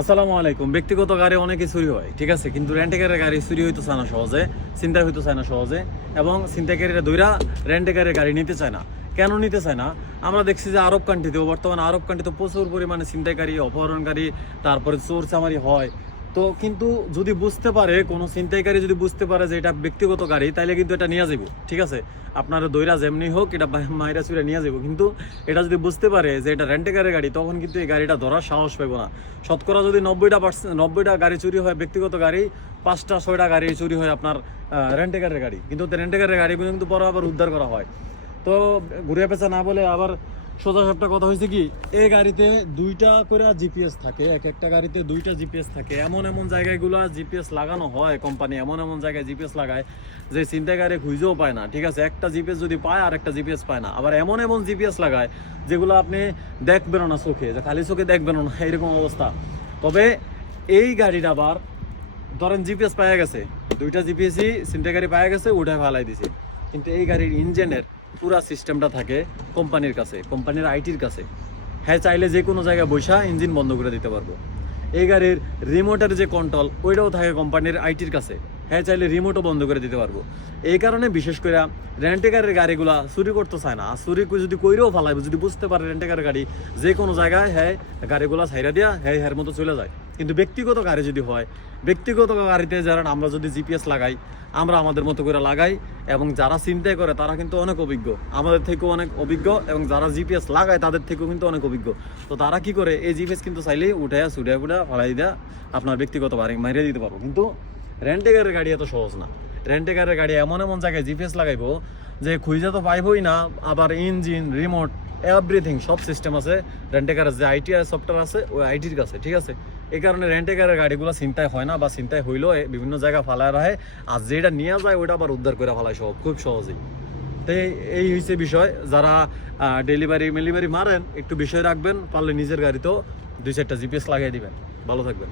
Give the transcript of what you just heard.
আসসালামু আলাইকুম। ব্যক্তিগত গাড়ি অনেকে চুরি হয়, ঠিক আছে, কিন্তু রেন্টেকারের গাড়ি চুরি হইতে চায় না সহজে, ছিনতাই হইতে চায় না সহজে, এবং ছিনতাইকারীরা দইরা রেন্টেকারের গাড়ি নিতে চায় না। কেন নিতে চায় না? আমরা দেখছি যে আরব কান্ট্রিতেও, বর্তমানে আরব কান্ট্রিতে প্রচুর পরিমাণে ছিনতাইকারী, অপহরণকারী, তারপরে চোর চামারি হয়। তো কিন্তু যদি বুঝতে পারে, কোনো ছিনতাইকারী যদি বুঝতে পারে যে এটা ব্যক্তিগত গাড়ি, তাইলে কিন্তু এটা নিয়ে যাবো, ঠিক আছে, আপনার দইরা যেমনি হোক এটা মাইরা চুরে নিয়ে যাবো। কিন্তু এটা যদি বুঝতে পারে যে এটা রেন্টেকারের গাড়ি, তখন কিন্তু এই গাড়িটা ধরার সাহস পাইব না। শতকরা যদি 90টা গাড়ি চুরি হয় ব্যক্তিগত গাড়ি, 5টা 6টা গাড়ি চুরি হয় আপনার রেন্টেকারের গাড়ি। কিন্তু রেন্টেকারের গাড়িগুলো কিন্তু পরে আবার উদ্ধার করা হয়। তো ঘুরে পেঁচা না বলে আবার সোজা সাপটা কথা হয়েছে কি, এই গাড়িতে 2টা করে জিপিএস থাকে, একটা গাড়িতে 2টা জিপিএস থাকে। এমন এমন জায়গাগুলো জিপিএস লাগানো হয়, কোম্পানি এমন এমন জায়গায় জিপিএস লাগায় যে ছিনতাইকারী খুঁজেও পায় না, ঠিক আছে। একটা জিপিএস যদি পায় আর একটা জিপিএস পায় না। আবার এমন এমন জিপিএস লাগায় যেগুলো আপনি দেখবেন না চোখে, যে খালি চোখে দেখবেন না, এরকম অবস্থা। তবে এই গাড়িটা আবার ধরেন জিপিএস পাওয়া গেছে, 2টা জিপিএসই ছিনতাইকারী পাওয়া গেছে, উঠায় ফালাই দিছে। কিন্তু এই গাড়ির ইঞ্জিনের পুরা সিস্টেমটা থাকে কোম্পানির কাছে, কোম্পানির আইটির কাছে। হ্যাঁ, চাইলে যে কোনো জায়গায় বসা ইঞ্জিন বন্ধ করে দিতে পারবো। এই গাড়ির রিমোটের যে কন্ট্রোল, ওইটাও থাকে কোম্পানির আইটির কাছে। হ্যাঁ, চাইলে রিমোটও বন্ধ করে দিতে পারবো। এই কারণে বিশেষ করে রেন্টেকারের গাড়িগুলা চুরি করতে চায় না। আর চুরি যদি কইরেও ফালাইব, যদি বুঝতে পারে রেন্টেকারের গাড়ি, যে কোনো জায়গায় হ্যাঁ গাড়িগুলা ছাইরা দিয়া হ্যাঁ হ্যার মতো চলে যায়। কিন্তু ব্যক্তিগত গাড়ি যদি হয়, ব্যক্তিগত গাড়িতে যারা আমরা যদি জিপিএস লাগাই, আমরা আমাদের মতো করে লাগাই, এবং যারা চিন্তাই করে তারা কিন্তু অনেক অভিজ্ঞ, আমাদের থেকেও অনেক অভিজ্ঞ, এবং যারা জিপিএস লাগায় তাদের থেকেও কিন্তু অনেক অভিজ্ঞ। তো তারা কি করে, এই জিপিএস কিন্তু চাইলেই উঠাইয়া ছুটিয়া ফুটা ফালাই দেওয়া আপনার ব্যক্তিগত মারিয়ে দিতে পারবো। কিন্তু রেন্টেকারের গাড়ি এত সহজ না। রেন্টেকারের গাড়ি এমন এমন জায়গায় জিপিএস লাগাইবো যে খুঁজে তো পাইবই না। আবার ইঞ্জিন, রিমোট, এভরিথিং সব সিস্টেম আছে রেন্টেকারের যে আইটি সফটওয়্যার আছে ওই আইটির কাছে, ঠিক আছে। এই কারণে রেন্টেকারের গাড়িগুলো চিন্তায় হয় না, বা চিন্তায় হইলেও বিভিন্ন জায়গায় ফালায় রাখে। আর যেটা নিয়ে যায় ওইটা আবার উদ্ধার করে ফালায় সব খুব সহজেই। তো এই হচ্ছে বিষয়। যারা ডেলিভারি মারেন, একটু বিষয় রাখবেন, পারলে নিজের গাড়িতেও 2-4টা জিপিএস লাগিয়ে দিবেন। ভালো থাকবেন।